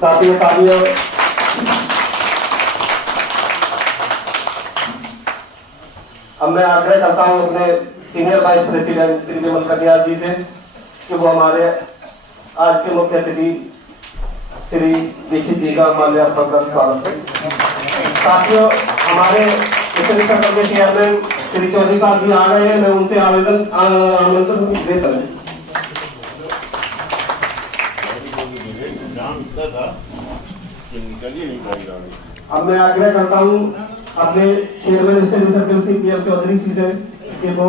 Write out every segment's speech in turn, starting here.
साथियों अब मैं आग्रह करता हूं अपने senior vice president Shri Vimal Katiyar जी से कि वो हमारे आज के मुख्य अतिथि श्री दीक्षित जी का माल्यार्पण कर स्वागत करें। साथियों हमारे सर्कल के चेयरमैन श्री चौधरी साहब जी आ रहे हैं, मैं उनसे आमंत्रण देता हूं। अब मैं आग्रह करता हूं अपने चेयरमैन स्टडी सर्कल से पीएम चौधरी जी से कि वो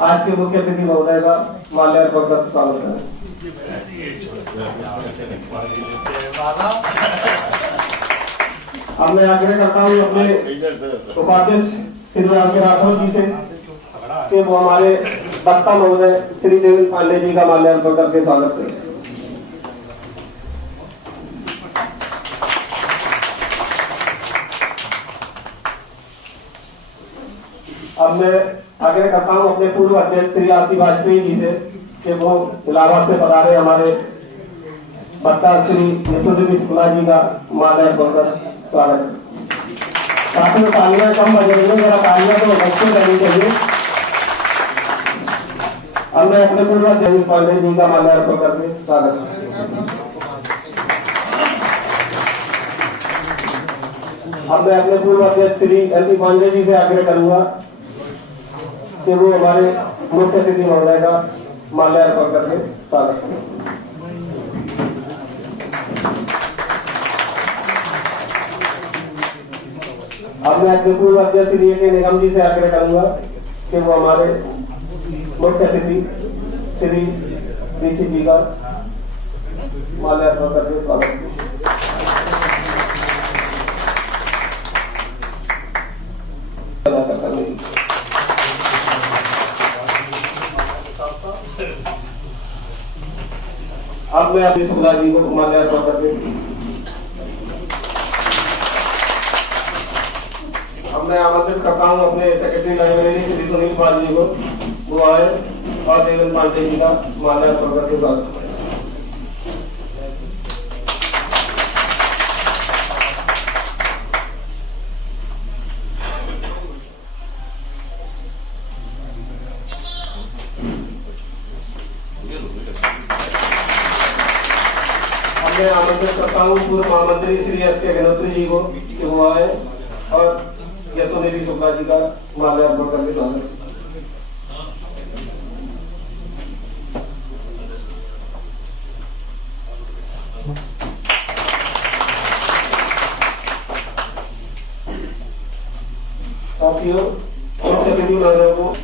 आज के मुख्य अतिथि महोदय का माल्यार्पण कर स्वागत करें। अब मैं आग्रह करता हूं अपने उपाध्यक्ष श्री राठौर जी से कि वो हमारे वक्ता महोदय श्री देवेंद्र पांडे जी का माल्यार्पण करके स्वागत करें। अब मैं आग्रह करता हूं अपने पूर्व अध्यक्ष श्री आरसी वाजपेयी जी से कि वो इलाहाबाद से पधारे हमारे वक्ता श्री यशोदेवी शुक्ला जी का माल्यार्पण कर स्वागत। साथियों तालियां कम बज रही है, जरा तालियां तो बच्चे करनी चाहिए। अब मैं अपने पूर्व अध्यक्ष पांडे जी का माल्यार्पण करके स्वागत। अब मैं अपने पूर्व अध्यक्ष श्री एल पांडे जी से आग्रह करूंगा कि वो हमारे मुख्य अतिथि महोदय का माल्यार्पण करके स्वागत करें। अब मैं अपने पूर्व अध्यक्ष श्री ए निगम जी से आग्रह करूंगा कि वो हमारे मुख्य अतिथि श्री दीक्षित जी का माल्यार्पण करके स्वागत करें। अब मैं अपनी शुक्ला जी को माल्यार्पण करके अब मैं आमंत्रित करता हूं अपने सेक्रेटरी लाइब्रेरी श्री सुनील पाल जी को वो आए और देवेंद्र पांडे जी का माल्यार्पण करके स्वागत करें। मैं आमंत्रित करता हूँ पूर्व महामंत्री श्री एस के अग्निहोत्री जी को कि वो आए और यशोदेवी शुक्ला जी का माल्यार्पण करके स्वागत। साथियों मुख्य अतिथि महोदय को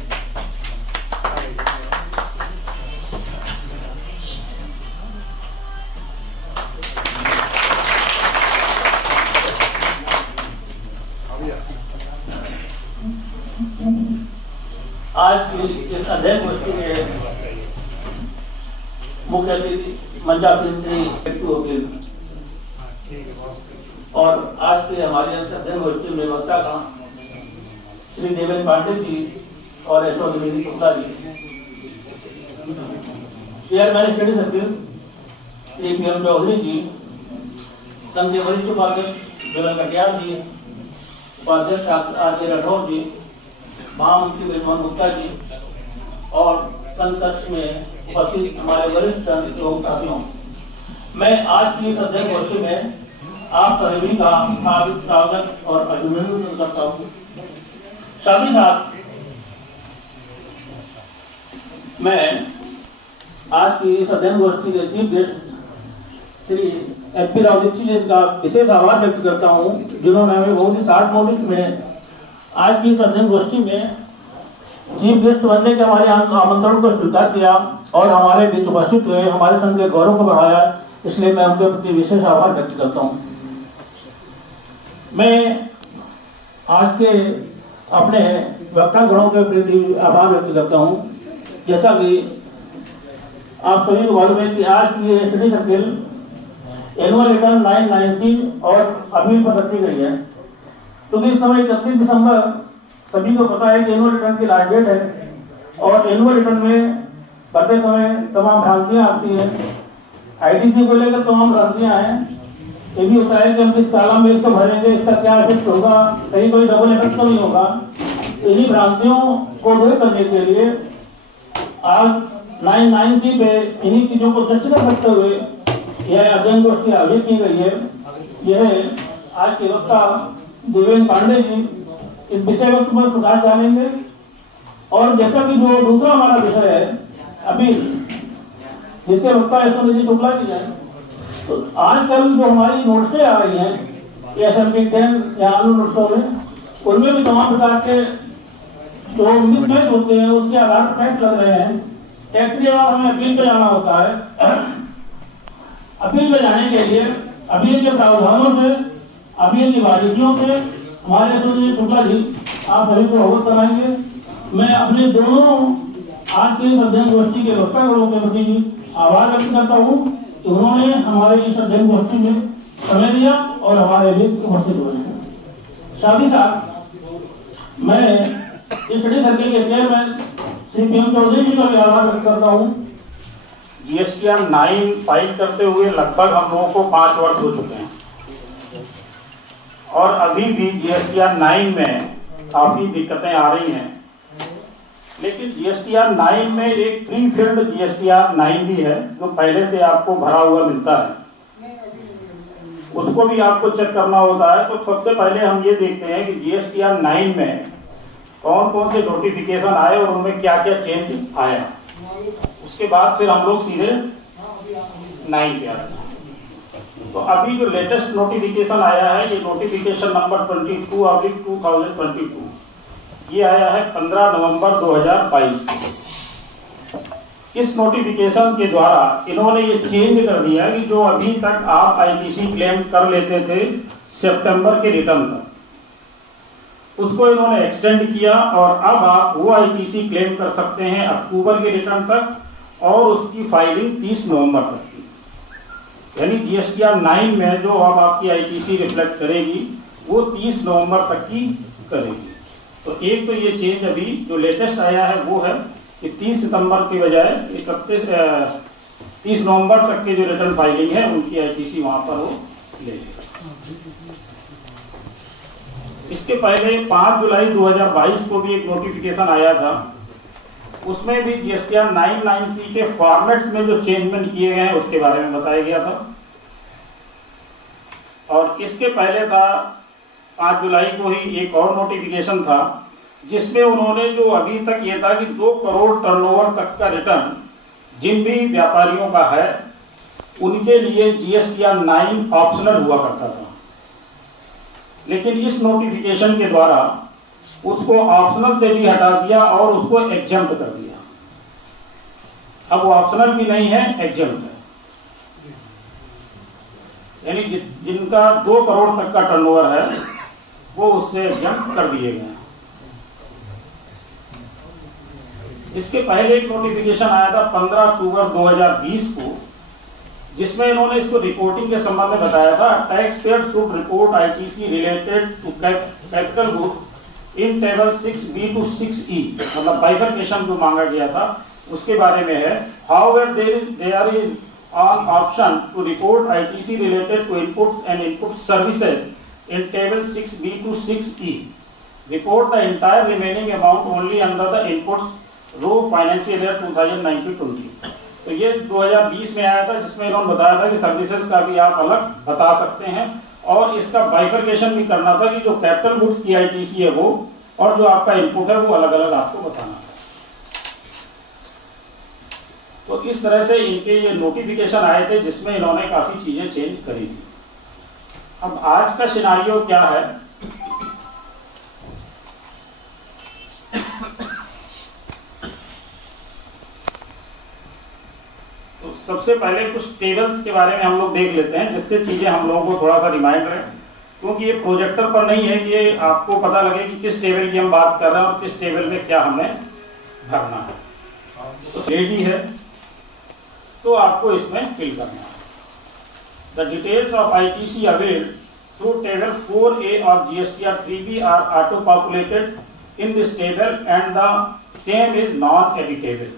आज की इस अध्ययन गोष्ठी में मुख्य अतिथि मंजा सिंह और आज के हमारे अध्ययन गोष्ठी में वक्ता का श्री देवेंद्र पांडे जी और Yashodevi Shukla ji, chairman study circle Shri PM Chaudhary ji, संघ के वरिष्ठ उपाध्यक्ष विमल कटियार जी, उपाध्यक्ष आर के राठौर जी, महामंत्री विजयमोहन गुप्ता जी और संकक्ष में उपस्थित हमारे वरिष्ठ लोग साथियों, मैं आज की इस अध्ययन गोष्ठी में आप सभी का हार्दिक स्वागत और अभिनंदन करता हूँ। साथ ही साथ मैं आज की इस अध्ययन गोष्ठी के chief guest Shri AP Rao Dikshit ji का विशेष आभार व्यक्त करता हूँ, जिन्होंने हमें बहुत ही शार्ट नोटिस में आज की इस अध्ययन गोष्ठी में चीफ गेस्ट बनने के हमारे आमंत्रण को स्वीकार किया और हमारे बीच उपस्थित हुए, हमारे संघ के गौरव को बढ़ाया। इसलिए मैं उनके प्रति विशेष आभार व्यक्त करता हूँ। मैं आज के अपने वक्तागणों के प्रति आभार व्यक्त करता हूं। जैसा कि आप सभी को मालूम है कि आज ये स्टडी सर्किल एनुअल रिटर्न 990 और अपील पर रखी गई है, क्योंकि इस समय 31 दिसंबर सभी को पता है कि एनुअल रिटर्न की लास्ट डेट है और एनुअल रिटर्न में भरते समय तमाम भ्रांतियां आती हैं। आईटीसी को लेकर तमाम भ्रांतियां हैं। ये भी होता है कि हम किस कालम में इसको भरेंगे, इसका क्या इफेक्ट होगा, कहीं कोई डबल इफेक्ट तो नहीं होगा। इन्हीं भ्रांतियों को दूर करने के लिए आज 990 पे इन्हीं चीजों को चर्चा करते हुए यह अध्ययन गोष्ठी आयोजित की गई है। यह आज के वक्ता देवेंद्र पांडे जी इस विषय वस्तु पर प्रकाश डालेंगे। और जैसा कि जो दूसरा हमारा विषय है अपील, जिसके वक्ता यशवंत शुक्ला जी हैं, तो आजकल जो हमारी नोटिसें आ रही हैं एसएमपी 10 या अन्य नोटिसों में, उनमें भी तमाम प्रकार के जो मिसमैच होते हैं उसके आधार पर टैक्स लग रहे हैं। टैक्स के बाद हमें अपील पे जाना होता है। अपील पे जाने के लिए अपील के प्रावधानों से, अपील की बारीकियों से हमारे यशवंत शुक्ला जी आप सभी को अवगत कराएंगे। मैं अपने दोनों आज के अध्ययन गोष्ठी के वक्तागणों के प्रति आभार व्यक्त करता हूँ कि उन्होंने हमारे इस अध्ययन गोष्ठी में समय दिया और हमारे बीच उपस्थित हुए। साथ ही साथ मैं इस स्टडी सर्किल के चेयरमैन श्री पीएम चौधरी जी का भी आभार व्यक्त करता हूँ। जीएसटीआर 9 फाइल करते हुए लगभग हम लोगों को 5 वर्ष हो चुके हैं और अभी भी जीएसटीआर 9 में काफी दिक्कतें आ रही हैं। लेकिन जीएसटीआर 9 में एक प्री फिल्ड जीएसटीआर 9 भी है जो पहले से आपको भरा हुआ मिलता है, उसको भी आपको चेक करना होता है। तो सबसे पहले हम ये देखते हैं कि जीएसटीआर 9 में कौन कौन से नोटिफिकेशन आए और उनमें क्या क्या चेंज आया। उसके बाद फिर हम लोग सीधे 9 पे आते हैं। तो अभी जो लेटेस्ट नोटिफिकेशन आया है, ये नोटिफिकेशन नंबर 22/2022, ये आया है 15 नवंबर 2022। इस नोटिफिकेशन के द्वारा इन्होंने ये चेंज कर दिया कि जो अभी तक आप आईटीसी क्लेम कर लेते थे सितंबर के रिटर्न तक, उसको इन्होंने एक्सटेंड किया और अब आप वो आईटीसी क्लेम कर सकते हैं अक्टूबर के रिटर्न तक और उसकी फाइलिंग 30 नवंबर तक की। यानी जीएसटीआर 9 में जो अब आपकी आईटीसी रिफ्लेक्ट करेगी वो 30 नवंबर तक की करेगी। तो एक तो ये चेंज अभी जो लेटेस्ट आया है वो है कि 30 सितंबर के बजाय 30 नवंबर तक के जो रिटर्न फाइलिंग है उनकी आईटीसी वहां पर वो लेगा। इसके पहले 5 जुलाई 2022 को भी एक नोटिफिकेशन आया था, उसमें भी जीएसटीआर 990 के फॉर्मेट्स में जो चेंजमेंट किए गए हैं उसके बारे में बताया गया था। और इसके पहले था 5 जुलाई को ही एक और नोटिफिकेशन था जिसमें उन्होंने जो अभी तक ये था कि 2 करोड़ टर्नओवर तक का रिटर्न जिन भी व्यापारियों का है उनके लिए जीएसटीआर 9 ऑप्शनल हुआ करता था। लेकिन इस नोटिफिकेशन के द्वारा उसको ऑप्शनल से भी हटा दिया और उसको एग्जम्प्ट कर दिया। अब वो ऑप्शनल भी नहीं है, एग्जम्प्ट है। यानी जिनका 2 करोड़ तक का टर्नओवर है वो उससे एग्जम्प्ट कर दिए गए। इसके पहले एक नोटिफिकेशन आया था 15 अक्टूबर 2020 को, जिसमें इन्होंने इसको रिपोर्टिंग के संबंध में बताया था। Taxpayer should report ITC related to capital goods in table 6B to 6E, मतलब बाइफरकेशन जो मांगा गया था उसके बारे में है। However there is an option to report ITC related to inputs and input services in table 6B to 6E, report the entire remaining amount only under the inputs row financial year 2019-20। तो ये 2020 में आया था, जिसमें इन्होंने बताया था कि सर्विसेज का भी आप अलग बता सकते हैं और इसका बाइफरकेशन भी करना था कि जो कैपिटल गुड्स की आईटीसी है वो और जो आपका इनपुट है वो अलग अलग आपको बताना है। तो इस तरह से इनके ये नोटिफिकेशन आए थे जिसमें इन्होंने काफी चीजें चेंज करी थी। अब आज का सिनारियो क्या है, तो सबसे पहले कुछ टेबल्स के बारे में हम लोग देख लेते हैं जिससे चीजें हम लोगों को थोड़ा सा रिमाइंड रहे। क्योंकि ये प्रोजेक्टर पर नहीं है कि ये आपको पता लगे कि किस टेबल की हम बात कर रहे हैं और किस टेबल में क्या हमें भरना है। तो रेडी है तो आपको इसमें फिल करना है। The details of ITC availed through table 4A of GSTR 3B are auto populated in this table and the same is non editable।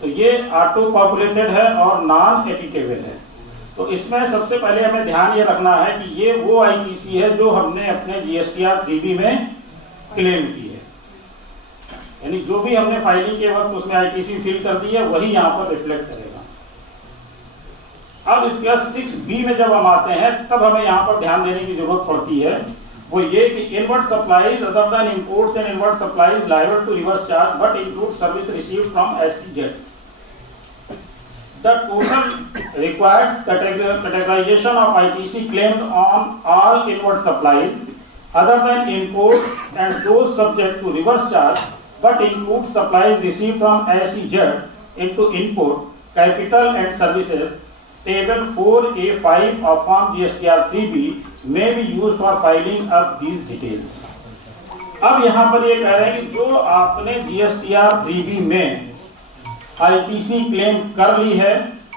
तो ये ऑटो पॉपुलेटेड है और नॉन एडिटेबल है। तो इसमें सबसे पहले हमें ध्यान ये रखना है कि ये वो ITC है जो हमने अपने GSTR 3B में क्लेम की है, यानी जो भी हमने फाइलिंग के वक्त उसमें ITC फिल कर दी है वही यहाँ पर रिफ्लेक्ट करेगा। अब इसके बाद 6B में जब हम आते हैं तब हमें यहाँ पर ध्यान देने की जरूरत पड़ती है, वो ये कि inward supplies other than imports and inward supplies liable to reverse charge but include service received from SCZ। The total required categorization of ITC claimed on all inward supplies other than import and those subject to reverse charge but include supplies received from SCZ into input, capital and services. Table 4A5 of Form GSTR 3B may be used for filing of these details। अब यहाँ पर ये कह रहे हैं कि जो आपने GSTR 3B में ITC क्लेम कर ली है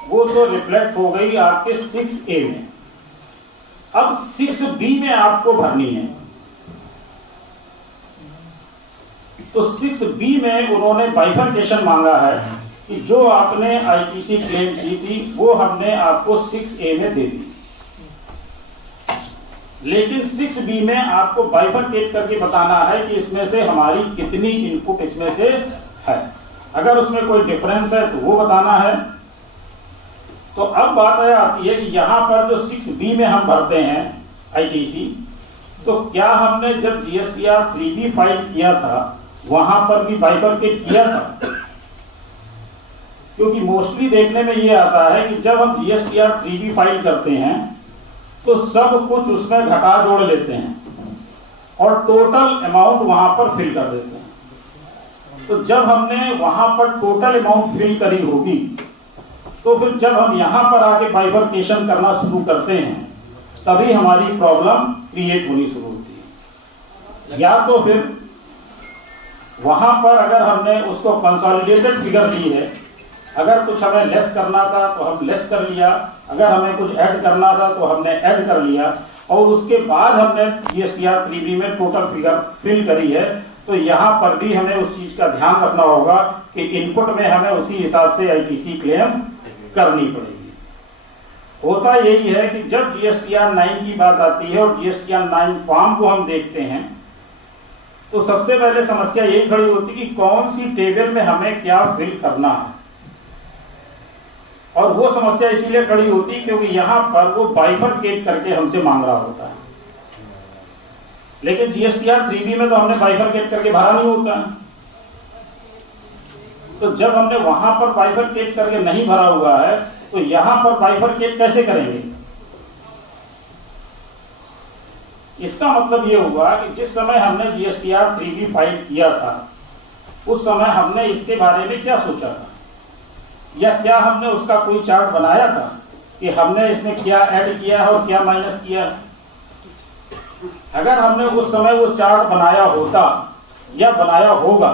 वो तो रिफ्लेक्ट हो गई आपके 6A में। अब 6B में आपको भरनी है। तो 6B में उन्होंने बाइफरकेशन मांगा है कि जो आपने ITC क्लेम की थी वो हमने आपको 6A में दे दी, लेकिन 6B में आपको बाइफरकेट करके बताना है कि इसमें से हमारी कितनी इनपुट इसमें से है। अगर उसमें कोई डिफरेंस है तो वो बताना है। तो अब बात आती है कि यहाँ पर जो 6B में हम भरते हैं ITC, तो क्या हमने जब GSTR 3B फाइल किया था वहां पर भी बाइफरकेट किया था? क्योंकि मोस्टली देखने में ये आता है कि जब हम GSTR 3B फाइल करते हैं तो सब कुछ उसमें घटा जोड़ लेते हैं और टोटल अमाउंट वहां पर फिल कर देते हैं। तो जब हमने वहां पर टोटल अमाउंट फिल करी होगी तो फिर जब हम यहां पर आके बाइफरकेशन करना शुरू करते हैं तभी हमारी प्रॉब्लम क्रिएट होनी शुरू होती है। या तो फिर वहां पर अगर हमने उसको कंसोलिडेटेड फिगर दी है, अगर कुछ हमें लेस करना था तो हम लेस कर लिया, अगर हमें कुछ ऐड करना था तो हमने ऐड कर लिया, और उसके बाद हमने GSTR 3B में टोटल फिगर फिल करी है, तो यहाँ पर भी हमें उस चीज का ध्यान रखना होगा कि इनपुट में हमें उसी हिसाब से ITC क्लेम करनी पड़ेगी। होता यही है कि जब GSTR 9 की बात आती है और GSTR 9 फॉर्म को हम देखते हैं तो सबसे पहले समस्या यही खड़ी होती है कि कौन सी टेबल में हमें क्या फिल करना है। और वो समस्या इसीलिए खड़ी होती है क्योंकि यहां पर वो बाइफरकेट करके हमसे मांग रहा होता है, लेकिन GSTR 3B में तो हमने बाइफरकेट करके भरा नहीं होता है। तो जब हमने वहां पर बाइफरकेट करके नहीं भरा हुआ है तो यहां पर बाइफरकेट कैसे करेंगे? इसका मतलब ये हुआ कि जिस समय हमने GSTR 3B फाइल किया था उस समय हमने इसके बारे में क्या सोचा था, या क्या हमने उसका कोई चार्ट बनाया था कि हमने इसमें क्या ऐड किया है और क्या माइनस किया है? अगर हमने उस समय वो चार्ट बनाया होता या बनाया होगा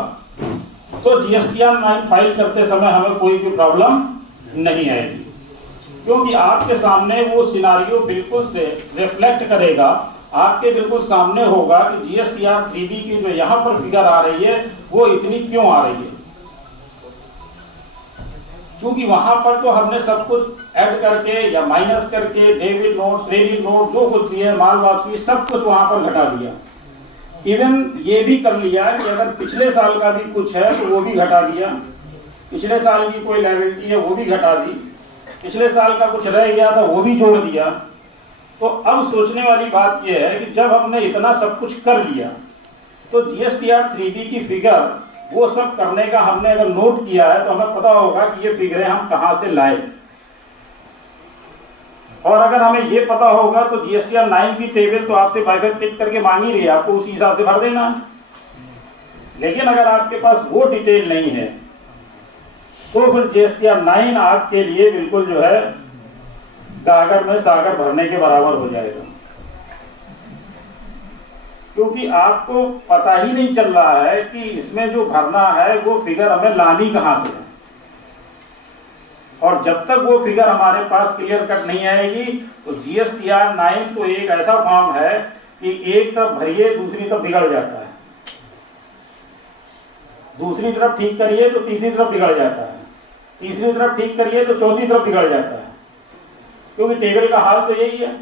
तो GSTR 9 फाइल करते समय हमें कोई भी प्रॉब्लम नहीं आएगी, क्योंकि आपके सामने वो सिनारियो बिल्कुल से रिफ्लेक्ट करेगा, आपके बिल्कुल सामने होगा कि GSTR 3B की जो यहाँ पर फिगर आ रही है वो इतनी क्यों आ रही है। क्योंकि वहां पर तो हमने सब कुछ ऐड करके या माइनस करके डेबिट नोट, क्रेडिट नोट, जो कुछ भी है, माल वापसी, सब कुछ वहां पर घटा दिया। इवन ये भी कर लिया कि अगर पिछले साल का भी कुछ है तो वो भी घटा दिया, पिछले साल की कोई लायबिलिटी है वो भी घटा दी, पिछले साल का कुछ रह गया था वो भी जोड़ दिया। तो अब सोचने वाली बात यह है कि जब हमने इतना सब कुछ कर लिया तो GSTR 3B की फिगर वो सब करने का हमने अगर नोट किया है तो हमें पता होगा कि ये फिगरें हम कहां से लाए, और अगर हमें ये पता होगा तो GSTR 9 की टेबल तो आपसे बाइफरकेट करके मांग ही रही है, आपको उसी हिसाब से भर देना। लेकिन अगर आपके पास वो डिटेल नहीं है तो फिर GSTR 9 आपके लिए बिल्कुल जो है गागर में सागर भरने के बराबर हो जाएगा। क्योंकि आपको पता ही नहीं चल रहा है कि इसमें जो भरना है वो फिगर हमें लानी कहां से है। और जब तक वो फिगर हमारे पास क्लियर कट नहीं आएगी तो GSTR 9 तो एक ऐसा फॉर्म है कि एक तरफ भरिए दूसरी तरफ बिगड़ जाता है, दूसरी तरफ ठीक करिए तो तीसरी तरफ बिगड़ जाता है, तीसरी तरफ ठीक करिए तो चौथी तरफ बिगड़ जाता है। क्योंकि टेबल का हाल तो यही है।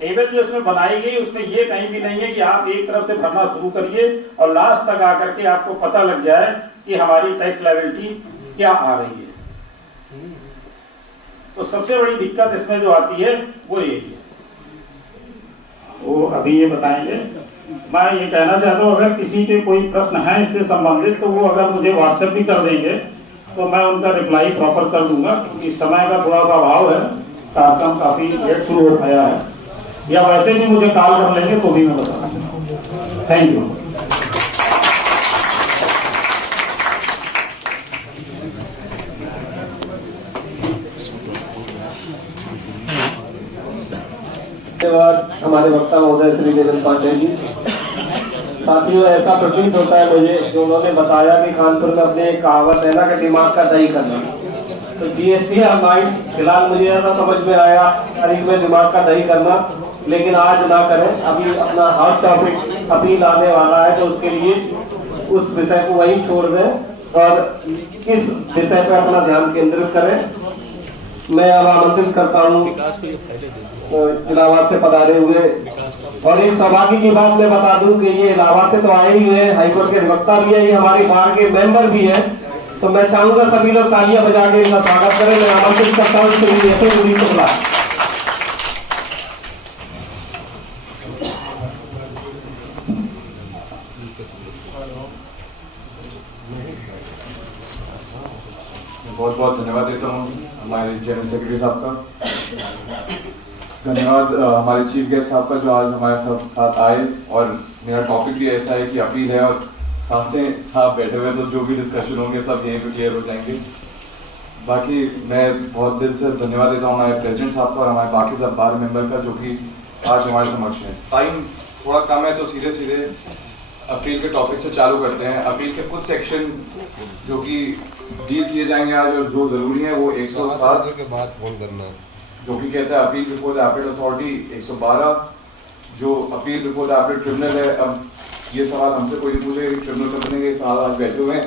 टेबल जो इसमें बनाई गई उसमें ये कहीं भी नहीं है कि आप एक तरफ से भरना शुरू करिए और लास्ट तक आकर के आपको पता लग जाए कि हमारी टैक्स लायबिलिटी क्या आ रही है। तो सबसे बड़ी दिक्कत इसमें जो आती है वो यही है। वो अभी ये बताएंगे। मैं ये कहना चाहता हूँ अगर किसी के कोई प्रश्न है इससे संबंधित तो वो अगर मुझे व्हाट्सएप भी कर देंगे तो मैं उनका रिप्लाई प्रॉपर कर दूंगा, क्योंकि समय का थोड़ा सा अभाव है, कार्यक्रम काफी लेट शुरू हो गया है। या वैसे भी मुझे कॉल कर लेंगे तो भी मैं बता दूंगा। Thank you. धन्यवाद हमारे वक्ता महोदय श्री देवेंद्र पांडे जी। साथियों, ऐसा प्रतीत होता है मुझे, जो उन्होंने बताया कि कानपुर में अपने एक कहावत है ना कि दिमाग का दही करना, तो GSTR 9 फिलहाल मुझे ऐसा समझ में आया करीब में दिमाग का दही करना, लेकिन आज ना करें। अभी अपना हॉट टॉपिक अपील आने वाला है तो उसके लिए उस विषय को वहीं छोड़ दें और इस विषय पर अपना ध्यान केंद्रित करें। मैं अब आमंत्रित करता हूँ इलाहाबाद से पधारे हुए, और एक सौभाग्य की बात मैं बता दूं कि ये इलाहाबाद से तो आए ही हुए, हाईकोर्ट के अधिवक्ता भी है, ये हमारे बार के मेंबर भी है। तो मैं चाहूंगा सभी लोग तालियां बजा के इनका स्वागत करें। मैं आमंत्रित करता हूँ श्री शुक्ला। बहुत बहुत धन्यवाद देता हूँ हमारे जनरल सेक्रेटरी साहब का। धन्यवाद हमारे चीफ गेस्ट साहब का जो आज हमारे साथ आए। और मेरा टॉपिक भी ऐसा है कि अपील है और सामने आप बैठे हुए तो जो भी डिस्कशन होंगे सब यहीं पे क्लियर हो जाएंगे। बाकी मैं बहुत दिल से धन्यवाद देता हूँ हमारे प्रेसिडेंट साहब का और हमारे बाकी सब बार मेंबर का जो कि आज हमारे समक्ष है। टाइम थोड़ा कम है तो सीधे सीधे अपील के टॉपिक से चालू करते हैं। अपील के कुछ सेक्शन जो कि डील किए जाएंगे आज और जो जरूरी है वो 107 के बाद फोन करना है, जो कि कहता है appeal before the appeal authority, 112 जो appeal before the appeal tribunal है। अब ये सवाल हमसे कोई नहीं पूछेगा कि ट्रिब्यूनल कंपनी के साथ आज बैठे हुए हैं,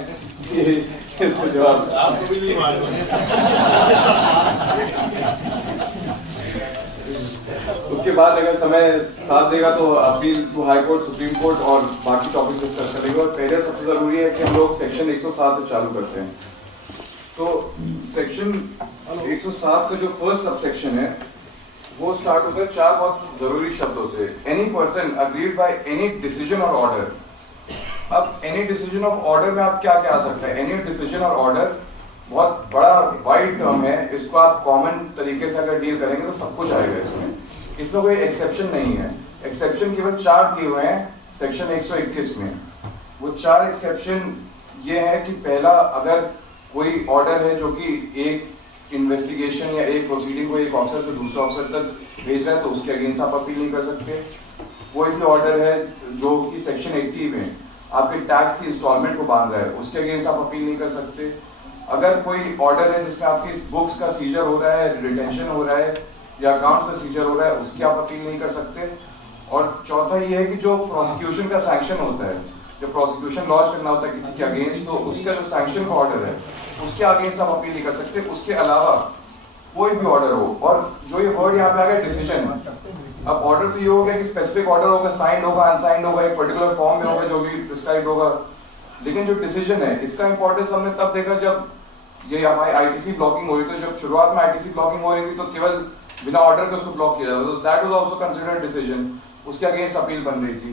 इसका जवाब आपको भी नहीं मालूम। उसके बाद अगर समय साथ देगा तो appeal to High Court, Supreme Court और बाकी टॉपिक डिस्कस करेंगे। और पहले सबसे जरूरी है कि हम लोग सेक्शन 107 से चालू करते हैं। तो सेक्शन 107 का जो फर्स्ट सबसेक्शन है वो स्टार्ट होता है 4 बहुत जरूरी शब्दों से। Any person agreed by any decision और ऑर्डर। अब एनी डिसीजन ऑफ ऑर्डर में आप क्या क्या आ सकता है? एनी डिसीजन और ऑर्डर बहुत बड़ा वाइड टर्म है, इसको आप कॉमन तरीके से अगर डील करेंगे तो सब कुछ आएगा इसमें कोई एक्सेप्शन नहीं है। एक्सेप्शन केवल 4 दिए हुए हैं सेक्शन 121 में। वो 4 एक्सेप्शन ये है कि पहला, अगर कोई ऑर्डर है जो कि एक इन्वेस्टिगेशन या एक प्रोसीडिंग को एक ऑफिसर से दूसरे ऑफिसर तक भेज रहा है तो उसके अगेंस्ट आप अपील नहीं कर सकते। कोई भी ऑर्डर है जो कि सेक्शन 80 में आपके टैक्स की इंस्टॉलमेंट को बांध रहा है उसके अगेंस्ट आप अपील नहीं कर सकते। अगर कोई ऑर्डर है जिसमें आपकी बुक्स का सीजर हो रहा है, रिटेंशन हो रहा है या अकाउंट्स का सीजर हो रहा है, उसकी आप अपील नहीं कर सकते। और चौथा ये है कि जो प्रोसिक्यूशन का सैंक्शन होता है, जो प्रोसिक्यूशन लॉन्च करना होता है किसी के अगेंस्ट, तो उसका जो सैंक्शन का ऑर्डर है उसके अगेंस्ट आप अपील नहीं कर सकते। उसके अलावा कोई भी ऑर्डर हो, और जो ये वर्ड यहाँ पे आ गया डिसीजन, अब ऑर्डर तो ये हो गया कि स्पेसिफिक ऑर्डर होगा, साइंड होगा, अनसाइंड होगा, एक पर्टिकुलर फॉर्म में होगा जो भी प्रिस्क्राइब्ड होगा। लेकिन जो डिसीजन है इसका इंपॉर्टेंस हमने तब देखा जब ये हमारी आईटीसी ब्लॉकिंग हो रही थी। जब शुरुआत में आईटीसी ब्लॉकिंग हो रही थी तो केवल बिना ऑर्डर के उसको ब्लॉक किया जाता था, तो that was also considered decision, उसके अगेंस्ट अपील बन रही थी।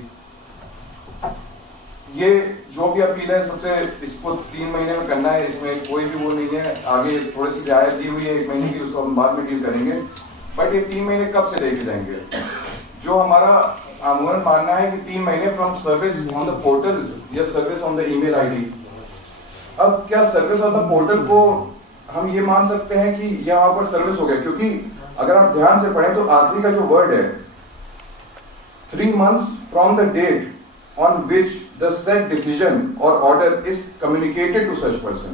ये जो भी अपील है सबसे इसको 3 महीने में करना है, इसमें कोई भी वो नहीं है। आगे थोड़ी सी रियायत दी हुई है 1 महीने की, उसको हम बाद में डील करेंगे। बट ये 3 महीने कब से लेके जाएंगे? जो हमारा आमूलन मानना है कि 3 महीने from service on the portal या service on the email ID. अब क्या सर्विस ऑन द पोर्टल को हम ये मान सकते हैं कि यहाँ पर सर्विस हो गया? क्योंकि अगर आप ध्यान से पढ़ें तो आखिरी का जो वर्ड है 3 months from the date on which the said decision or order is communicated to such person.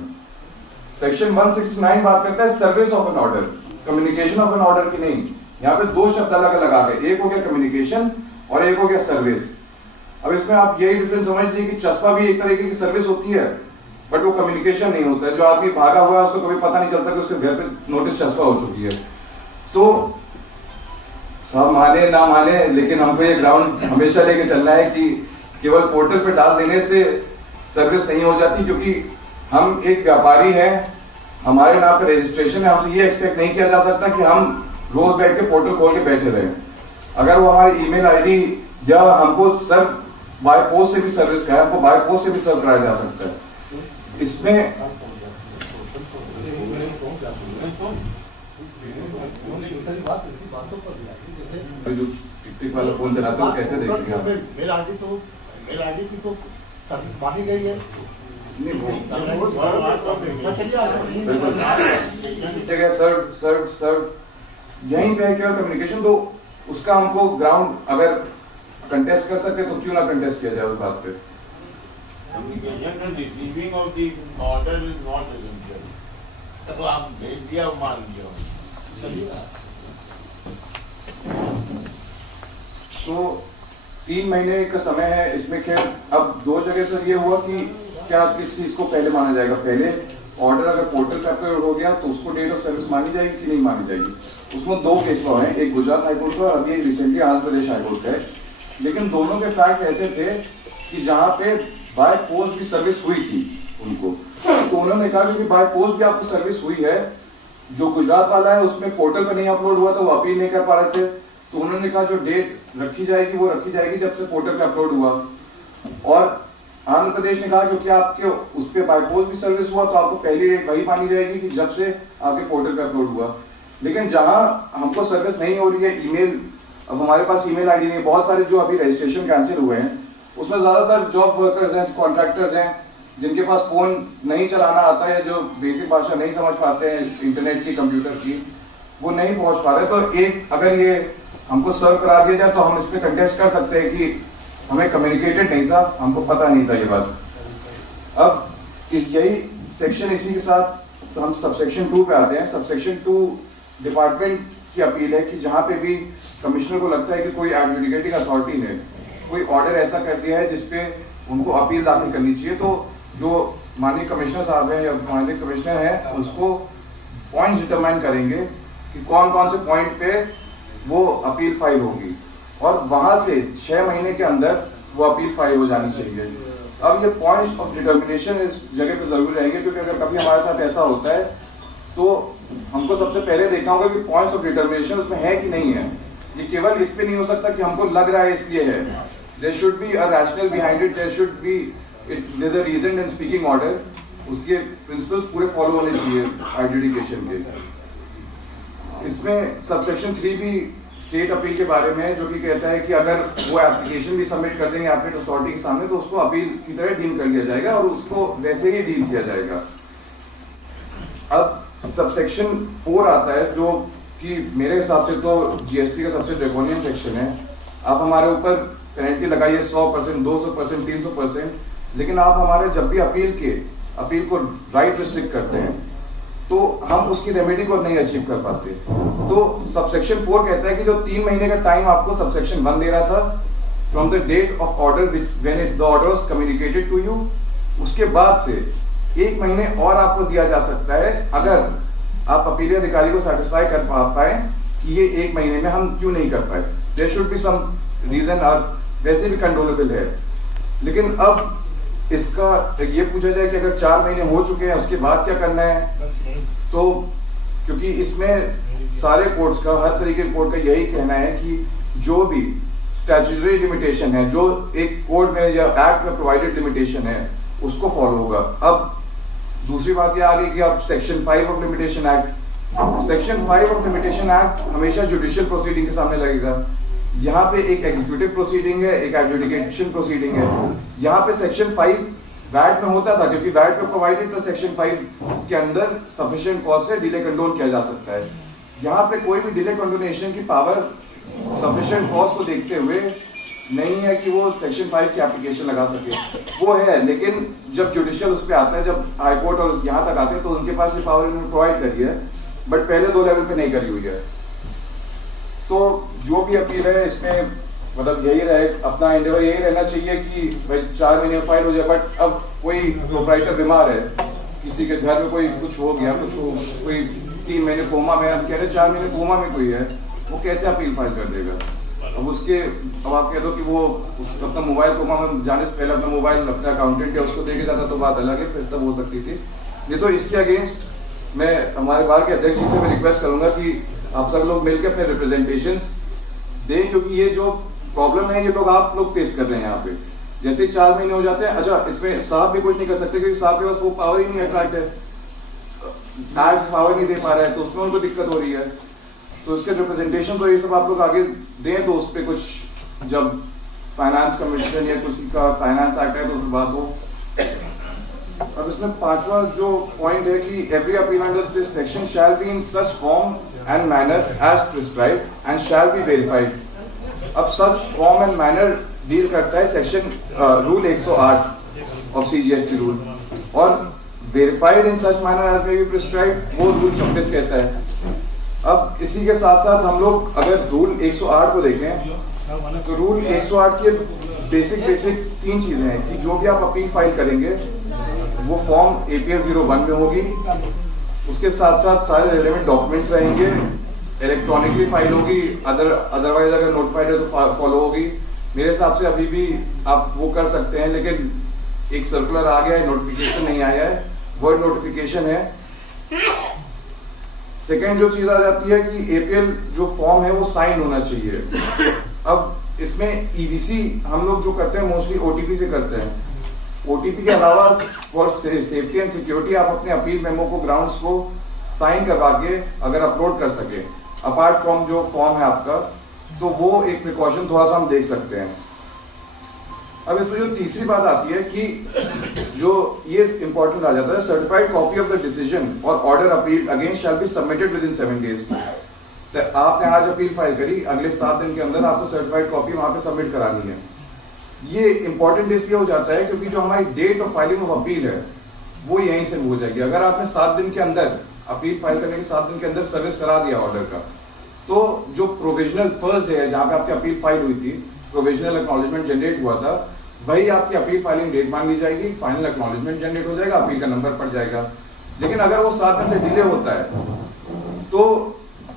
Section 169 बात करता है service of an order, communication of an order की नहीं। यहाँ पे दो शब्द अलग अलग आ गए, एक हो गया कम्युनिकेशन और एक हो गया सर्विस। अब इसमें आप यही डिफरेंस समझ लीजिए कि चस्पा भी एक तरीके की सर्विस होती है, बट वो कम्युनिकेशन नहीं होता है। जो आदमी भागा हुआ है उसको कभी पता नहीं चलता कि उसके घर पे नोटिस चस्पा हो चुकी है। तो सब माने ना माने, लेकिन हमको ये ग्राउंड हमेशा लेके चलना है कि केवल पोर्टल पे डाल देने से सर्विस नहीं हो जाती, क्योंकि हम एक व्यापारी हैं, हमारे नाम पे रजिस्ट्रेशन है। हमसे ये एक्सपेक्ट नहीं किया जा सकता कि हम रोज बैठ के पोर्टल खोल के बैठे रहे। अगर वो हमारी ईमेल आईडी या हमको सर बाय पोस्ट से भी सर्विस का है, हमको बाय पोस्ट से भी सर्व कराया जा सकता है। इसमें जो टिक वाला फोन चलाते हो कैसे देखेंगे आप? मेल आईडी की तो सर्विस मानी गई है। सर यहीं पे है क्या कम्युनिकेशन, तो उसका हमको ग्राउंड अगर कंटेस्ट कर सकते तो क्यों ना कंटेस्ट किया जाए उस बात पे। कम्युनिकेशन में receiving of the order is not essential. तब आप भेज दिया मान लो चलिए। तो 3 महीने का समय है इसमें। खैर अब दो जगह सर ये हुआ कि क्या किस चीज को पहले माना जाएगा। पहले ऑर्डर अगर पोर्टल पे अपलोड हो गया तो उसको डेट ऑफ सर्विस मानी जाएगी कि नहीं मानी जाएगी। उसमें दो केस लॉ है, एक गुजरात हाईकोर्ट का और अभी एक रिसेंटली आंध्र प्रदेश हाईकोर्ट का है। लेकिन दोनों के फैक्ट्स ऐसे थे कि जहां पे बाय पोस्ट भी सर्विस हुई थी उनको, तो उन्होंने कहा कि बाय पोस्ट भी आपको सर्विस हुई है। जो गुजरात वाला है उसमें पोर्टल पर नहीं अपलोड हुआ था, वो अपील नहीं कर पा रहे थे, तो उन्होंने कहा जो डेट रखी जाएगी वो रखी जाएगी जब से पोर्टल पे अपलोड हुआ। और आंध्र प्रदेश ने कहा क्योंकि आपके उस पर बाय पोस्ट भी सर्विस हुआ तो आपको पहली डेट वही मानी जाएगी कि जब से आपके पोर्टल पे अपलोड हुआ। लेकिन जहां हमको सर्विस नहीं हो रही है, ईमेल, अब हमारे पास ईमेल आईडी नहीं, बहुत सारे जो अभी रजिस्ट्रेशन कैंसिल हुए हैं उसमें ज्यादातर जॉब वर्कर्स हैं, कॉन्ट्रैक्टर्स हैं, जिनके पास फोन नहीं चलाना आता है, जो बेसिक भाषा नहीं समझ पाते हैं इंटरनेट की, कंप्यूटर की, वो नहीं पहुंच पा रहे। तो एक अगर ये हमको सर्व करा दिया जाए तो हम इस पे कंटेस्ट कर सकते हैं कि हमें कम्युनिकेटेड नहीं था, हमको पता नहीं था ये बात। अब यही सेक्शन इसी के साथ तो हम सबसेक्शन 2 पे आते हैं। सबसेक्शन 2 डिपार्टमेंट की अपील है कि जहां पे भी कमिश्नर को लगता है कि कोई एडजुडिकेटिंग अथॉरिटी ने कोई ऑर्डर ऐसा कर दिया है जिसपे उनको अपील दाखिल करनी चाहिए, तो जो माननीय कमिश्नर साहब हैं या माननीय कमिश्नर हैं उसको पॉइंट्स डिटरमाइन करेंगे कि कौन कौन से पॉइंट पे वो अपील फाइल होगी, और वहां से 6 महीने के अंदर वो अपील फाइल हो जानी चाहिए। अब ये पॉइंट्स ऑफ डिटर्मिनेशन इस जगह पे जरूर रहेंगे, क्योंकि अगर कभी हमारे साथ ऐसा होता है तो हमको सबसे पहले देखना होगा कि पॉइंट्स ऑफ डिटर्मिनेशन उसमें है कि नहीं है। ये केवल इस पे नहीं हो सकता कि हमको लग रहा है इसलिए है। There should be a rational behind it, there should be there is a reason in speaking order. उसके प्रिंसिपल्स पूरे फॉलो होने चाहिए एडजुडिकेशन के। इसमें सबसेक्शन 3 भी स्टेट अपील के बारे में है, जो कि कहता है कि अगर वो एप्लीकेशन भी सबमिट कर देंगे एप्लीकेट अथॉरिटी के सामने तो उसको अपील की तरह डील कर लिया जाएगा और उसको वैसे ही डील किया जाएगा। अब सबसेक्शन 4 आता है, जो कि मेरे हिसाब से तो जीएसटी का सबसे ड्रैकोनियन सेक्शन है। आप हमारे ऊपर पेनल्टी लगाइए 100%, 200%, 300%, लेकिन आप हमारे जब भी अपील को राइट रिस्ट्रिक्ट करते हैं तो हम उसकी रेमेडी को नहीं अचीव कर पाते। तो सबसेक्शन 4 कहता है कि जो 3 महीने का टाइम आपको सबसेक्शन 1 दे रहा था from the date of order when the order was communicated to you, उसके बाद से 1 महीने और आपको दिया जा सकता है अगर आप अपील अधिकारी को सेटिस्फाई कर पाए कि ये 1 महीने में हम क्यों नहीं कर पाए। There should be some reason, और वैसे भी कंट्रोलेबल है। लेकिन अब इसका ये पूछा जाए कि अगर 4 महीने हो चुके हैं उसके बाद क्या करना है, तो क्योंकि इसमें सारे कोर्ट्स का, हर तरीके के कोर्ट का यही कहना है कि जो भी स्टैट्यूटरी लिमिटेशन है, जो एक कोड में या एक्ट में प्रोवाइडेड लिमिटेशन है, उसको फॉलो होगा। अब दूसरी बात ये आ गई कि अब section 5 of limitation act, section 5 of limitation act हमेशा जुडिशियल प्रोसीडिंग के सामने लगेगा। यहाँ पे एक एग्जीक्यूटिव प्रोसीडिंग है, एक एडजुडिकेशन प्रोसीडिंग है। यहाँ पे सेक्शन 5 वैट में होता था, क्योंकि वैट में प्रोवाइडेड था सेक्शन 5 के अंदर सफिशिएंट कॉज से डिले कंडोन किया जा सकता है। यहाँ पे कोई भी डिले कंडोनेशन की पावर सफिशिएंट कॉज को देखते हुए नहीं है कि वो सेक्शन 5 की एप्लीकेशन लगा सके, वो है, लेकिन जब जुडिशियल उस पर आता है, जब हाई कोर्ट और यहाँ तक आते हैं तो उनके पास ये पावर इन्होंने प्रोवाइड करी है, बट पहले 2 लेवल पे नहीं करी हुई है। तो जो भी अपील है इसमें मतलब यही रहे, अपना एंडेवर यही रहना चाहिए कि भाई 4 महीने फाइल हो जाए, बट अब कोई प्रोप्राइटर बीमार है, किसी के घर में कोई कुछ हो गया, कोई 3 महीने कोमा में, अब कह रहे 4 महीने कोमा में कोई है, वो कैसे अपील फाइल कर देगा? अब आप कह दो कि वो अपना मोबाइल कोमा में जाने से पहले अपना मोबाइल अपना अकाउंटेंट है उसको देके जाता तो बात अलग है, फिर तब हो सकती थी। नहीं तो इसके अगेंस्ट मैं हमारे बार के अध्यक्ष जी से मैं रिक्वेस्ट करूंगा कि आप सब लोग मिलकर अपने रिप्रेजेंटेशन दें, क्योंकि ये जो प्रॉब्लम है ये लोग आप लोग फेस कर रहे हैं यहाँ पे। जैसे 4 महीने हो जाते हैं, अच्छा इसमें साहब भी कुछ नहीं कर सकते क्योंकि साहब के पास वो पावर ही नहीं है, ट्रैक्ट है, एक्ट पावर नहीं दे पा रहा है, तो उसमें उनको दिक्कत हो रही है। तो इसके रिप्रेजेंटेशन तो ये सब आप लोग आगे दें, तो उस पर कुछ जब फाइनेंस कमीशन या किसी का फाइनेंस एक्ट है तो उस बात हो। अब इसमें 5वां जो पॉइंट है कि every appeal under this section shall be in such form and manner as prescribed and shall be verified. अब such form and manner deal करता है section rule 108 of CGST rule, और verified in such manner as may be prescribed वो rule 26 कहता है। अब इसी के साथ साथ हम लोग अगर रूल 108 को देखें तो रूल 108 के बेसिक 3 चीजें हैं कि जो भी आप अपील फाइल करेंगे वो फॉर्म APL 01 में होगी, उसके साथ साथ सारे रिलेवेंट डॉक्यूमेंट्स रहेंगे, इलेक्ट्रॉनिकली फाइल होगी, अदरवाइज अगर नोटिफाइड है तो फॉलो होगी। मेरे हिसाब से अभी भी आप वो कर सकते हैं, लेकिन एक सर्कुलर आ गया है, नोटिफिकेशन नहीं आया है, वर्ड नोटिफिकेशन है। सेकेंड जो चीज आ जाती है कि APL जो फॉर्म है वो साइन होना चाहिए। अब इसमें EVC हम लोग जो करते हैं मोस्टली OTP से करते हैं। OTP के अलावा फॉर सेफ्टी एंड सिक्योरिटी आप अपने अपील मेमो को ग्राउंड्स को साइन करवा के अगर अपलोड कर सके अपार्ट फ्रॉम जो फॉर्म है आपका, तो वो एक प्रिकॉशन थोड़ा सा हम देख सकते हैं। अब इसमें जो तीसरी बात आती है कि जो ये इंपॉर्टेंट आ जाता है, certified copy of the decision और order appeal against shall be submitted within 7 days. आपने आज अपील फाइल करी, अगले 7 दिन के अंदर आपको सर्टिफाइड कॉपी वहां पे सबमिट करानी है। ये इंपॉर्टेंट इसलिए हो जाता है क्योंकि जो हमारी date of filing of appeal है वो यहीं से हो जाएगी। अगर आपने 7 दिन के अंदर अपील फाइल करने के 7 दिन के अंदर सर्विस करा दिया ऑर्डर का, तो जो प्रोविजनल फर्स्ट डे है जहां पे आपकी अपील फाइल हुई थी, प्रोविजनल एक्नॉलेजमेंट जनरेट हुआ था, वही आपकी अपील फाइलिंग डेट मान ली जाएगी, फाइनल एक्नॉलेजमेंट जनरेट हो जाएगा, अपील का नंबर पड़ जाएगा। लेकिन अगर वो 7 दिन से डिले होता है तो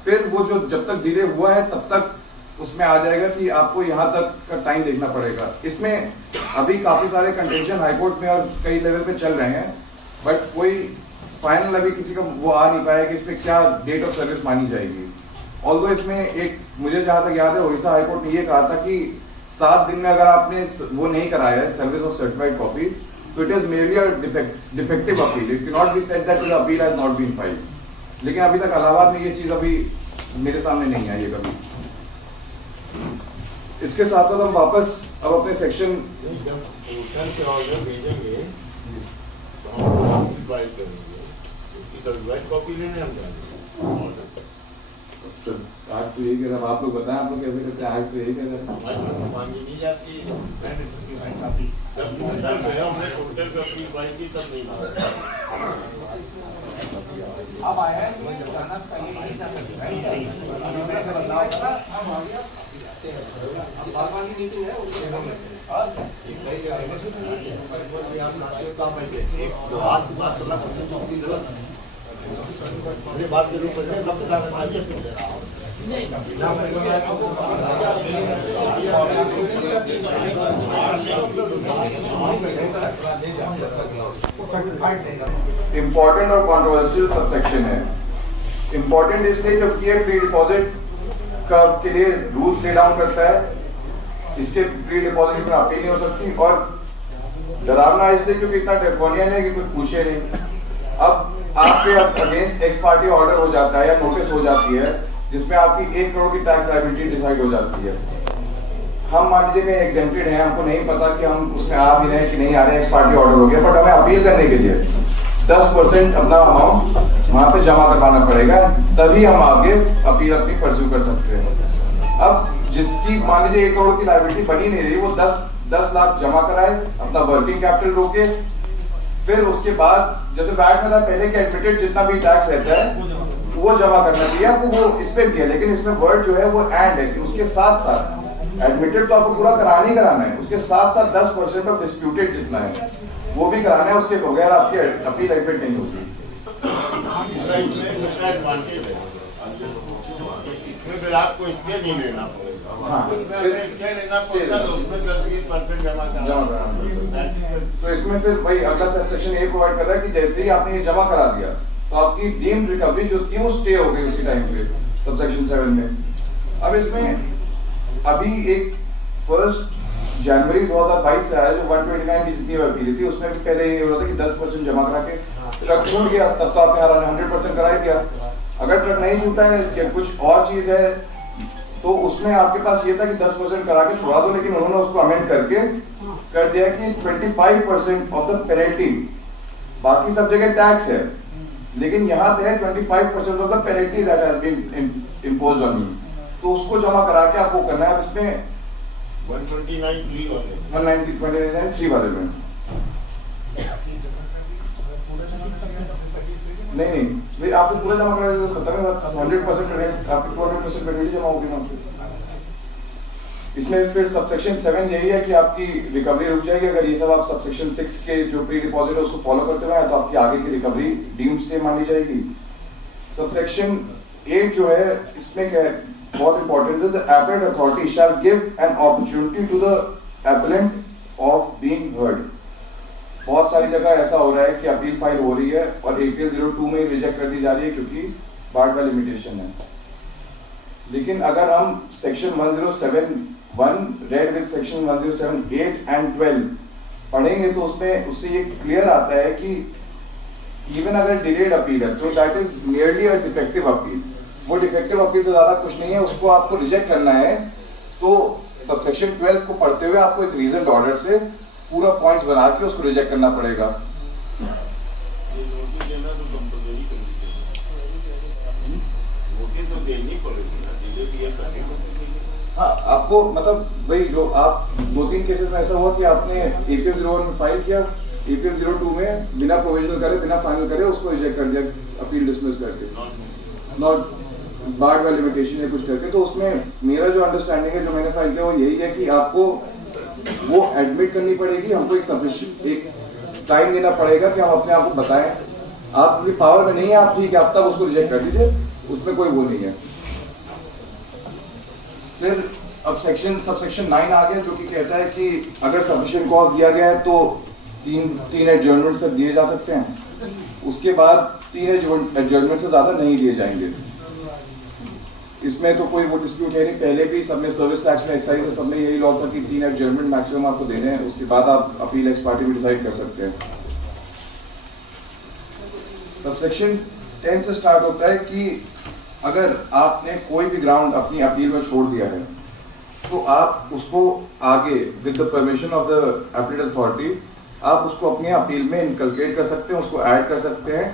फिर वो जो जब तक डिले हुआ है तब तक उसमें आ जाएगा कि आपको यहाँ तक का टाइम देखना पड़ेगा। इसमें अभी काफी सारे कंटेंशन हाईकोर्ट में और कई लेवल पे चल रहे हैं, बट कोई फाइनल अभी किसी का वो आ नहीं पाया कि इसमें क्या डेट ऑफ सर्विस मानी जाएगी। ऑल्दो इसमें एक मुझे जहां तक याद है उड़ीसा हाईकोर्ट ने ये कहा था कि 7 दिन में अगर आपने वो नहीं कराया है सर्विस ऑफ सर्टिफाइड कॉपी, तो it is merely a defective appeal, it can not be said that the appeal has not been filed. लेकिन अभी तक इलाहाबाद में ये चीज अभी मेरे सामने नहीं आई है कभी। इसके साथ साथ हम वापस अब अपने सेक्शन के ऑर्डर भेजेंगे तो हम फाइल करेंगे, उसकी सर्टिफाइड कॉपी लेने हम जाएंगे। आज तो यही कह रहा, आप लोग बताएं आप लोग कैसे करते हैं। आज तो यही कह रहे हैं मांगी नहीं जाती, जब हमने होटल का अपनी फाइल की तब नहीं मांगा। अब आया है तो जाना पहले नहीं था, अभी मेरे से बदलाव था, अब आ गया। अब बार बार की मीटिंग है और कई आप नाते हो काम है, एक दो हाथ की बात करना गलत है। मुझे बात करनी पड़ेगी, सब कुछ आगे दे रहा हूँ। इम्पोर्टेंट और कॉन्ट्रोवर्शियल सबसेक्शन है। इम्पोर्टेंट इसलिए जबकि ये प्री डिपॉजिट का के लिए रूल्स ले डाउन करता है, इसके प्री डिपॉजिट में अपील नहीं हो सकती, और डरावना इसलिए क्योंकि इतना ड्रैकोनियन है कि कुछ पूछे नहीं। अब आपके अगेंस्ट एक्स पार्टी ऑर्डर हो जाता है या नोटिस हो जाती है जिसमें आपकी 1 करोड़ की टैक्स लायबिलिटी डिसाइड हो जाती है। हम मान लीजिए कहीं एग्जेम्प्टेड हैं, हमको नहीं पता कि हम उसमें आ भी रहे हैं कि नहीं आ रहे हैं, एक्स पार्टी ऑर्डर हो गया, बट हमें अपील करने के लिए 10% अपना अमाउंट वहां पे जमा करवाना पड़ेगा, तभी हम आगे अपील अपनी परस्यू कर सकते हैं। अब जिसकी मान लीजिए 1 करोड़ की लायबिलिटी बनी नहीं रही, वो 10 लाख जमा कराए, अपना वर्किंग कैपिटल रोके, फिर उसके बाद जैसे वैट में था पहले के एडमिटेड जितना भी टैक्स रहता है वो जमा करना चाहिए आपको, वो इस पे भी है, लेकिन इसमें वर्ड जो है वो एंड है कि उसके साथ साथ एडमिटेड तो आपको पूरा कराना ही कराना है, उसके साथ साथ 10% ऑफ डिस्प्यूटेड जितना है वो भी कराना है, उसके बगैर आपकी अपील एडमिट नहीं होगी। इसमें फिर आपको स्टे नहीं लेना पड़ेगा। हाँ, स्टे लेना पड़ेगा तो उसमें 10-20% जमा कराना। तो इसमें फिर भाई अगला सेक्शन ये प्रोवाइड कर रहा है कि जैसे ही आपने ये जमा करा दिया तो आपकी डीम्ड रिकवरी जो थी वो स्टे हो गई उसी टाइम पे सबसेक्शन 7 में। अब इसमें अभी एक 1 जनवरी 2022 से आया जो 129 की जितनी अपील थी उसमें भी पहले ये हो रहा था कि 10% जमा करा के ट्रक छूट गया, तब तो आपने 100% करा दिया। अगर ट्रक नहीं छूटा है या कुछ और चीज है तो उसमें आपके पास ये था कि 10% करा के छुड़ा दो, लेकिन उन्होंने उसको अमेंड करके कर दिया कि 25% ऑफ द पेनल्टी, बाकी सब जगह टैक्स है लेकिन यहाँ पे 25% of the penalty that has been imposed on me, तो उसको जमा करा के आपको करना है। अब इसमें 129(3) होते हैं। 129(3) वाले में नहीं भाई आपको पूरा जमा करा तो खत्म है, 100% करेंगे आपकी 200% पेनल्टी जमा होगी ना। इसमें फिर सबसेक्शन 7 यही है कि आपकी रिकवरी रुक जाएगी अगर ये सब आप सबसेक्शन 6 के जो प्री डिपॉजिट है उसको फॉलो करते हुए तो आपकी आगे की रिकवरी डीम्ड स्टे मानी जाएगी। सबसेक्शन 8 जो है इसमें क्या है बहुत इंपॉर्टेंट है, the appellate authority shall give an opportunity to the appellant of being heard. बहुत सारी जगह ऐसा हो रहा है कि अपील फाइल हो रही है और APL 02 में रिजेक्ट कर दी जा रही है क्योंकि बार्ट का लिमिटेशन है, लेकिन अगर हम section 107(1) read with section 107(8) and 12 पढ़ेंगे तो उससे ये क्लियर आता है कि इवन अगर डिलेड अपील है तो that is nearly a defective appeal, वो डिफेक्टिव अपील से ज्यादा कुछ नहीं है, उसको आपको रिजेक्ट करना है तो सबसेक्शन 12 को पढ़ते हुए आपको एक रीजन ऑर्डर से पूरा पॉइंट्स बना के उसको रिजेक्ट करना पड़ेगा। ये नोटिस देना तो कंपलसरी कर दीजिएगा, नोटिस तो देनी पड़ेगी ना, डिले भी है करके। हाँ आपको मतलब वही जो आप 2-3 केसेस में ऐसा हुआ कि आपने APL 01 में फाइल किया, APL 02 में बिना प्रोविजनल करे बिना फाइनल करे उसको रिजेक्ट कर दिया अपील डिसमिस करके, नॉट बार्ड वाली लिमिटेशन या कुछ करके। तो उसमें मेरा जो अंडरस्टैंडिंग है जो मैंने फाइल किया वो यही है कि आपको वो एडमिट करनी पड़ेगी, हमको एक टाइम देना पड़ेगा कि हम अपने आप को बताएं, आपकी पावर में नहीं है आप ठीक है आप तब उसको रिजेक्ट कर दीजिए, उसमें कोई वो नहीं है। फिर अब सबसेक्शन 9 आ गया जो कि कहता है कि अगर सफिशिएंट कॉज दिया गया है तो तीन एडजर्नमेंट तक दिए जा सकते हैं, उसके बाद 3 एडजर्नमेंट से ज्यादा नहीं दिए जाएंगे। इसमें तो कोई वो डिस्प्यूट है नहीं, पहले भी सबने सर्विस टैक्स में एक्साइज में सबने यही लॉ था कि 3 एडजर्नमेंट मैक्सिमम आपको देने हैं, उसके बाद आप अपील एक्स पार्टी में डिसाइड कर सकते हैं। सबसेक्शन 10 से स्टार्ट होता है कि अगर आपने कोई भी ग्राउंड अपनी अपील में छोड़ दिया है तो आप उसको आगे with the permission of the appellate authority आप उसको अपनी अपील में इनकलकेट कर सकते हैं, उसको ऐड कर सकते हैं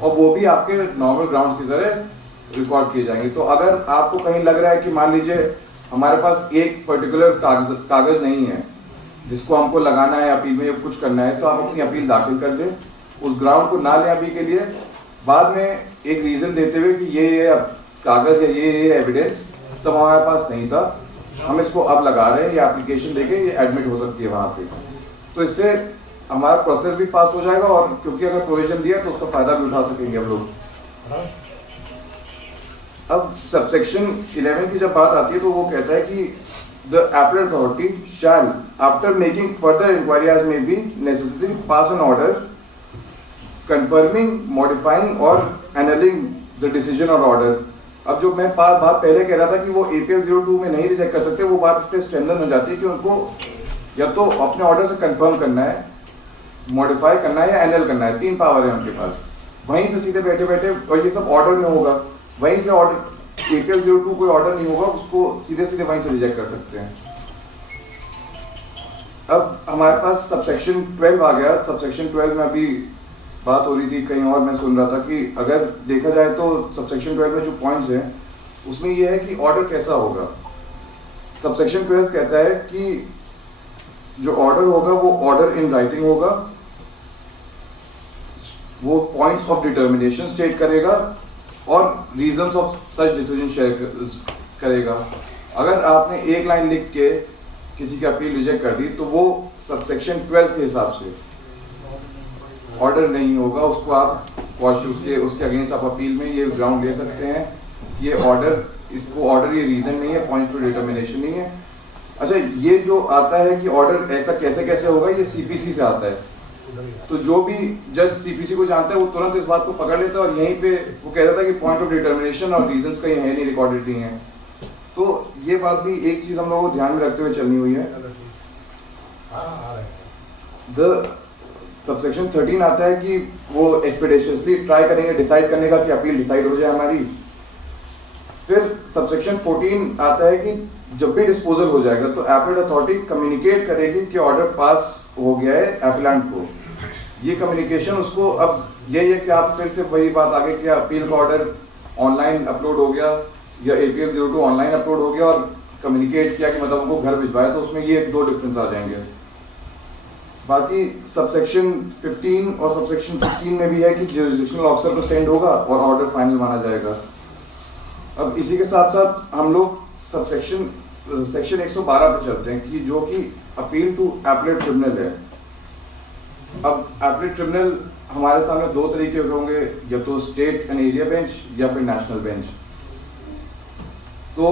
और वो भी आपके नॉर्मल ग्राउंड्स की तरह रिकॉर्ड किए जाएंगे। तो अगर आपको कहीं लग रहा है कि मान लीजिए हमारे पास एक पर्टिकुलर कागज नहीं है जिसको हमको लगाना है अपील में कुछ करना है तो आप अपनी अपील दाखिल कर दें, उस ग्राउंड को ना लें अभी के लिए, बाद में एक रीजन देते हुए कि ये कागज या ये एविडेंस तब हमारे पास नहीं था, हम इसको अब लगा रहे हैं, ये एप्लीकेशन लेके ये एडमिट हो सकती है वहां पे, तो इससे हमारा प्रोसेस भी फास्ट हो जाएगा और क्योंकि अगर प्रोविजन दिया तो उसका फायदा भी उठा सकेंगे हम लोग। अब सबसेक्शन 11 की जब बात आती है तो वो कहता है कि the appellate authority shall after making further inquiry as may be necessary pass an order confirming modifying or annulling the decision और ऑर्डर। अब जो मैं बात पहले कह रहा था कि वो APL 02 में नहीं रिजेक्ट कर सकते, वो बात इससे स्ट्रेंथन हो जाती है कि उनको या तो अपने ऑर्डर से कंफर्म करना है, मॉडिफाई करना है या एनएल करना है, 3 पावर है उनके पास, वहीं से सीधे बैठे बैठे, और ये सब ऑर्डर में होगा, वहीं से ऑर्डर APL 02 कोई ऑर्डर नहीं होगा उसको सीधे सीधे वहीं से रिजेक्ट कर सकते हैं। अब हमारे पास सबसेक्शन 12 आ गया। सबसेक्शन 12 में अभी बात हो रही थी कहीं और, मैं सुन रहा था कि अगर देखा जाए तो सबसेक्शन 12 में जो पॉइंट्स हैं उसमें यह है कि ऑर्डर कैसा होगा। सबसेक्शन 12 कहता है कि जो ऑर्डर होगा वो ऑर्डर इन राइटिंग होगा, वो पॉइंट्स ऑफ डिटर्मिनेशन स्टेट करेगा और reasons of such decision share करेगा। अगर आपने एक लाइन लिख के किसी की अपील रिजेक्ट कर दी तो वो सबसेक्शन 12 के हिसाब से ऑर्डर नहीं होगा, उसको आप उसके अगेंस्ट आप अपील में ये ग्राउंड ले सकते हैं कि ये ऑर्डर, इसको ऑर्डर ये रीजन नहीं है, पॉइंट टू डिटर्मिनेशन नहीं है। अच्छा, ये जो आता है कि ऑर्डर ऐसा कैसे कैसे होगा, ये सीपीसी से आता है। तो जो भी जज सीपीसी को जानता है वो तुरंत इस बात को पकड़ लेता है और यहीं पे वो कह देता है कि पॉइंट ऑफ डिटर्मिनेशन और रीजंस कहीं है नहीं, रिकॉर्डेड नहीं है। तो ये बात भी एक चीज हम लोगों को ध्यान में रखते हुए चलनी हुई है। सबसेक्शन 13 आता है कि वो एक्सपेडिशियसली ट्राई करेंगे डिसाइड करने का कि अपील डिसाइड हो जाए हमारी। फिर सबसेक्शन 14 आता है कि जब भी डिस्पोजल हो जाएगा तो एपेलेट अथॉरिटी कम्युनिकेट करेगी कि ऑर्डर पास हो गया है एपेलेंट को। ये कम्युनिकेशन उसको अब यही है कि आप फिर से वही बात आगे कि अपील का ऑर्डर ऑनलाइन अपलोड हो गया या APL 02 ऑनलाइन अपलोड हो गया और कम्युनिकेट किया कि मतलब उनको घर भिजवाया, तो उसमें ये 2 डिफरेंस आ जाएंगे। बाकी सबसेक्शन 15 और सबसेक्शन 16 में भी है कि जुरिसडिक्शनल ऑफिसर को सेंड होगा और ऑर्डर फाइनल माना जाएगा। अब इसी के साथ साथ हम लोग सेक्शन 112 पे चलते हैं कि जो कि अपील टू एपेलेट ट्रिब्यूनल है। अब एपेलेट ट्रिब्यूनल हमारे सामने 2 तरीके के होंगे, या तो स्टेट एंड एरिया बेंच या फिर नेशनल बेंच। तो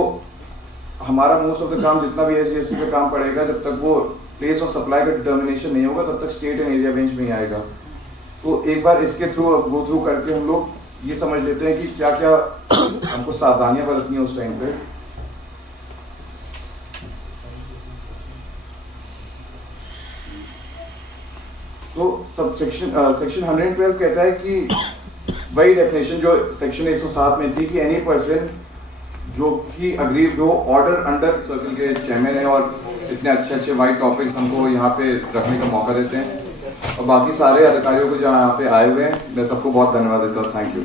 हमारा मोस्ट ऑफ द काम जितना भी SGST पे काम पड़ेगा, जब तक वो प्लेस ऑफ सप्लाई का डिटर्मिनेशन नहीं होगा तब तक स्टेट एंड एरिया बेंच में ही आएगा। तो एक बार इसके थ्रू गो थ्रू करके हम लोग ये समझ लेते हैं कि क्या क्या हमको सावधानियां बरतनी है उस टाइम पे। तो सेक्शन 112 कहता है कि वही डेफिनेशन जो सेक्शन 107 में थी कि एनी पर्सन जो कि अग्रीव्ड हो ऑर्डर अंडर सर्कल के चेयरमैन है, और इतने अच्छे अच्छे वाइट टॉपिक्स हमको यहाँ पे रखने का मौका देते हैं। और बाकी सारे अधिकारियों को जो यहाँ पे आए हुए हैं, मैं सबको बहुत धन्यवाद देता हूँ। Thank you.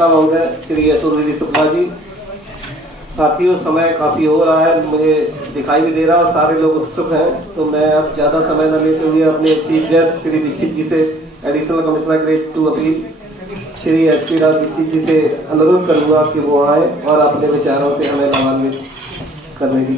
महोदय श्री यशोधरी शुक्ला जी, साथियों समय काफी हो रहा है, मुझे दिखाई भी दे रहा है और सारे लोग उत्सुक हैं, तो मैं अब ज्यादा समय न लेते हुए अपने चीफ गेस्ट श्री दीक्षित जी से additional commissioner grade 2 appeal Shri SP राज दीक्षित जी से अनुरोध करूंगा कि वो आए और अपने विचारों से हमें लाभान्वित करने की